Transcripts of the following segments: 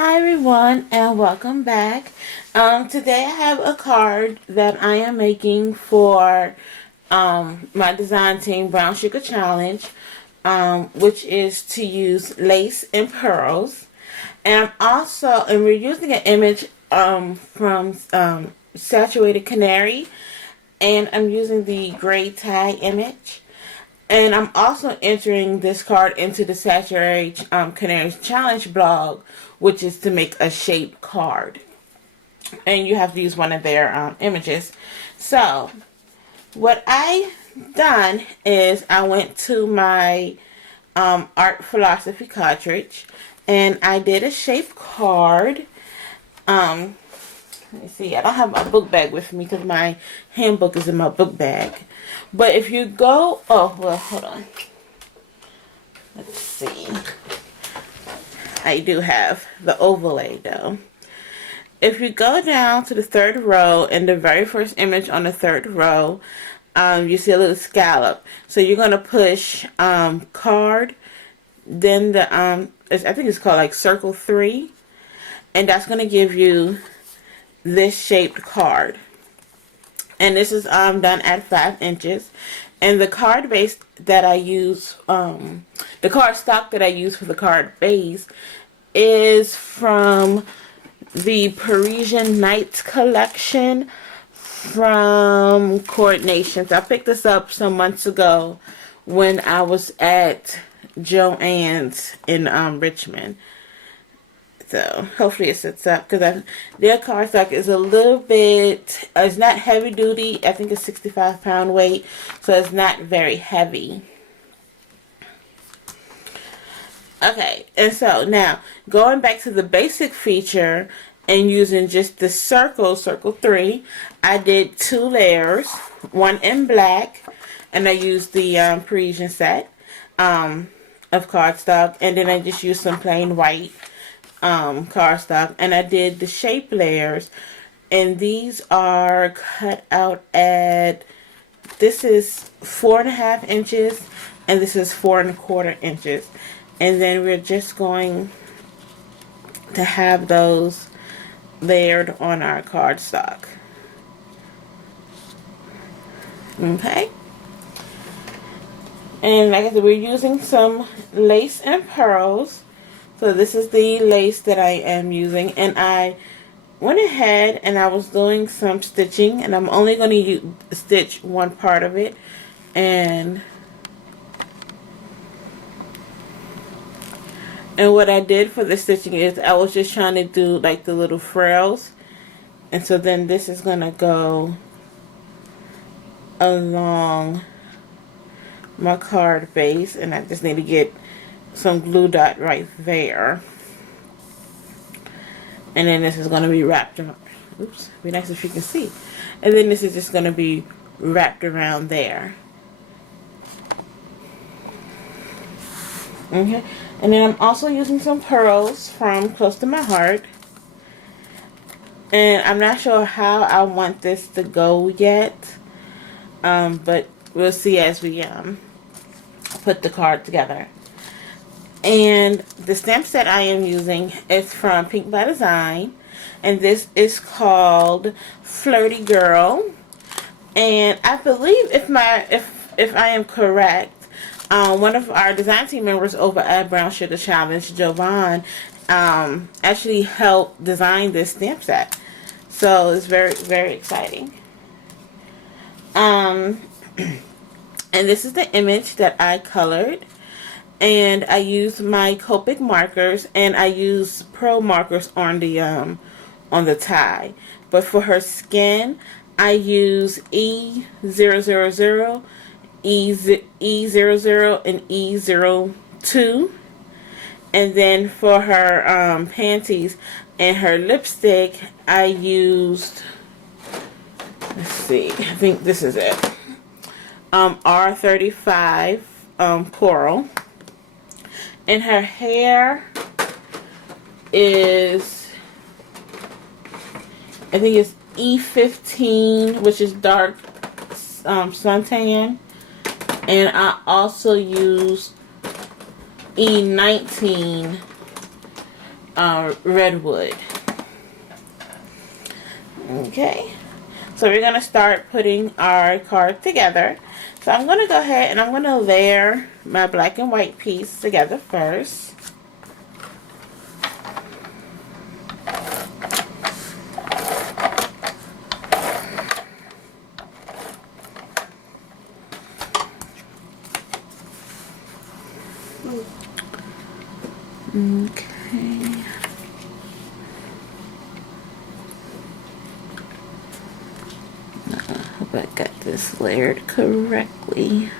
Hi everyone and welcome back. Today I have a card that I am making for my design team Brown Sugar Challenge, which is to use lace and pearls. And we're using an image from Saturated Canary, and I'm using the gray tie image. And I'm also entering this card into the Saturated Canary's Challenge blog, which is to make a shaped card. And you have to use one of their images. So, what I done is I went to my art philosophy cartridge and I did a shaped card. Let me see, I don't have my book bag with me because my handbook is in my book bag. But if you go, hold on. Let's see. I do have the overlay though. If you go down to the third row, in the very first image on the third row, you see a little scallop. So you're going to push card, then the, I think it's called like circle 3. And that's going to give you this shaped card. And this is done at 5 inches. And the card base that I use, the card stock that I use for the card base is from the Parisian Nights collection from Coordinations. I picked this up some months ago when I was at Joann's in Richmond. So hopefully it sits up because their cardstock is a little bit, it's not heavy duty. I think it's 65-pound weight, so it's not very heavy. Okay, and so now going back to the basic feature and using just the circle 3, I did 2 layers, one in black, and I used the Parisian set of cardstock, and then I just used some plain white cardstock, and I did the shape layers, and these are cut out at, this is 4.5 inches and this is 4.25 inches, and then we're just going to have those layered on our cardstock. Okay, and like I said, we're using some lace and pearls. So this is the lace that I am using, and I went ahead and I was doing some stitching, and I'm only going to stitch one part of it. And what I did for the stitching is I was just trying to do like the little frills, and so then this is going to go along my card base, and I just need to get some glue dot right there, and then this is going to be wrapped around. Oops, be nice if you can see. And then this is just going to be wrapped around there. Okay, and then I'm also using some pearls from Close to My Heart, and I'm not sure how I want this to go yet, but we'll see as we put the card together. And the stamp set I am using is from Pink by Design, and this is called Flirty Girl. And I believe if I am correct, one of our design team members over at Brown Sugar Challenge, Jovan, actually helped design this stamp set. So it's very, very exciting. And this is the image that I colored. And I used my Copic markers, and I used pearl markers on the tie. But for her skin, I use E000, E00, and E02. And then for her panties and her lipstick, I used, let's see, I think this is it, R35 coral. And her hair is, I think it's E15, which is dark suntan. And I also used E19 redwood. Okay, so we're going to start putting our card together. So I'm going to go ahead and I'm going to layer my black and white piece together first. Okay. I hope I got this layered correctly.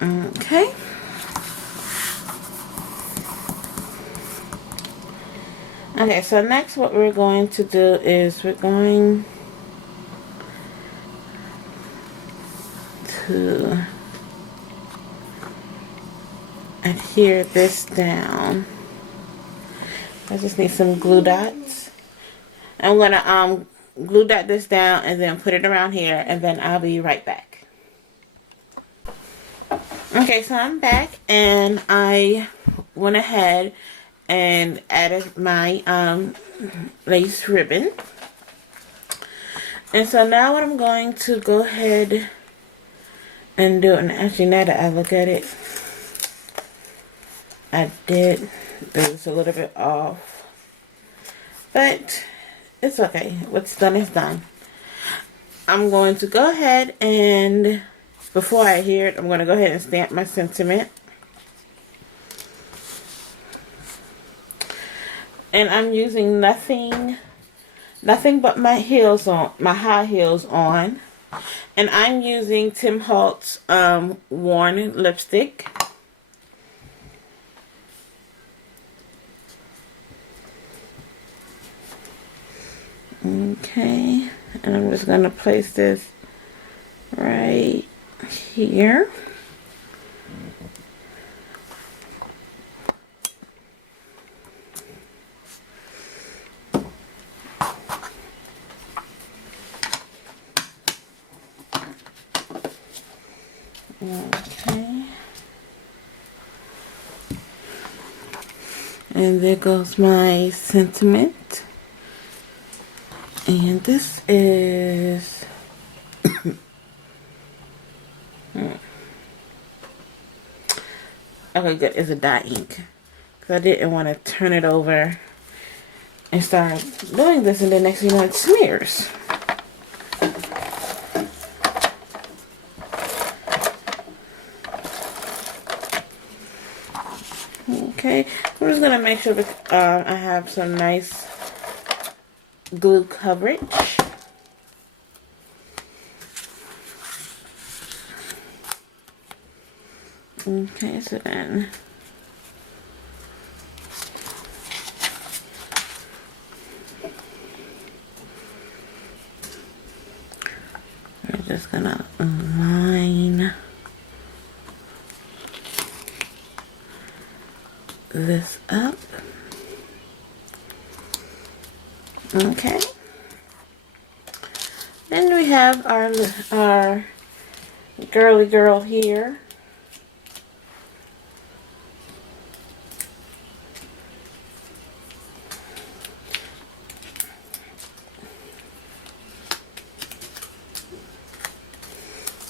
Okay. Okay, so next what we're going to do is we're going to adhere this down. I just need some glue dots. I'm gonna glue dot this down and then put it around here, and then I'll be right back. Okay, so I'm back and I went ahead and added my lace ribbon. And so now what I'm going to go ahead and do, and actually now that I look at it, I did this a little bit off, but it's okay. What's done is done. I'm going to go ahead and, before I adhere it, I'm going to go ahead and stamp my sentiment. And I'm using nothing but my heels on, my high heels on. And I'm using Tim Holtz Worn lipstick. Okay, and I'm just going to place this right here. Okay. And there goes my sentiment. And this is okay, good. It's a dye ink, because I didn't want to turn it over and start doing this, and then next thing you know, it smears. Okay, I'm just gonna make sure that I have some nice glue coverage. Okay, so then we're just gonna line this up. Okay. Then we have our girly girl here.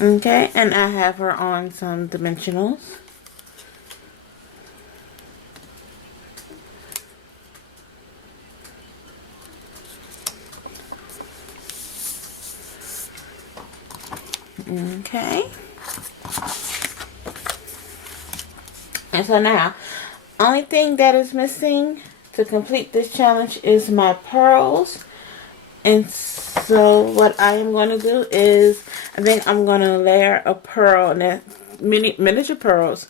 Okay, and I have her on some dimensionals. Okay. And so now, only thing that is missing to complete this challenge is my pearls. And so what I am going to do is, I think I'm going to layer a pearl, and miniature pearls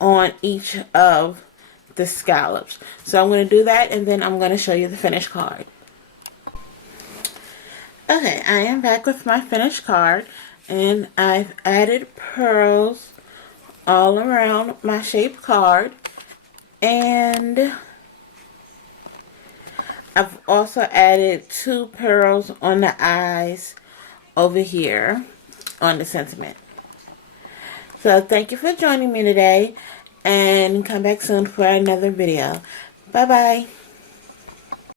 on each of the scallops. So I'm going to do that, and then I'm going to show you the finished card. Okay, I am back with my finished card, and I've added pearls all around my shaped card, and I've also added 2 pearls on the eyes over here on the sentiment. So thank you for joining me today, and come back soon for another video. Bye bye.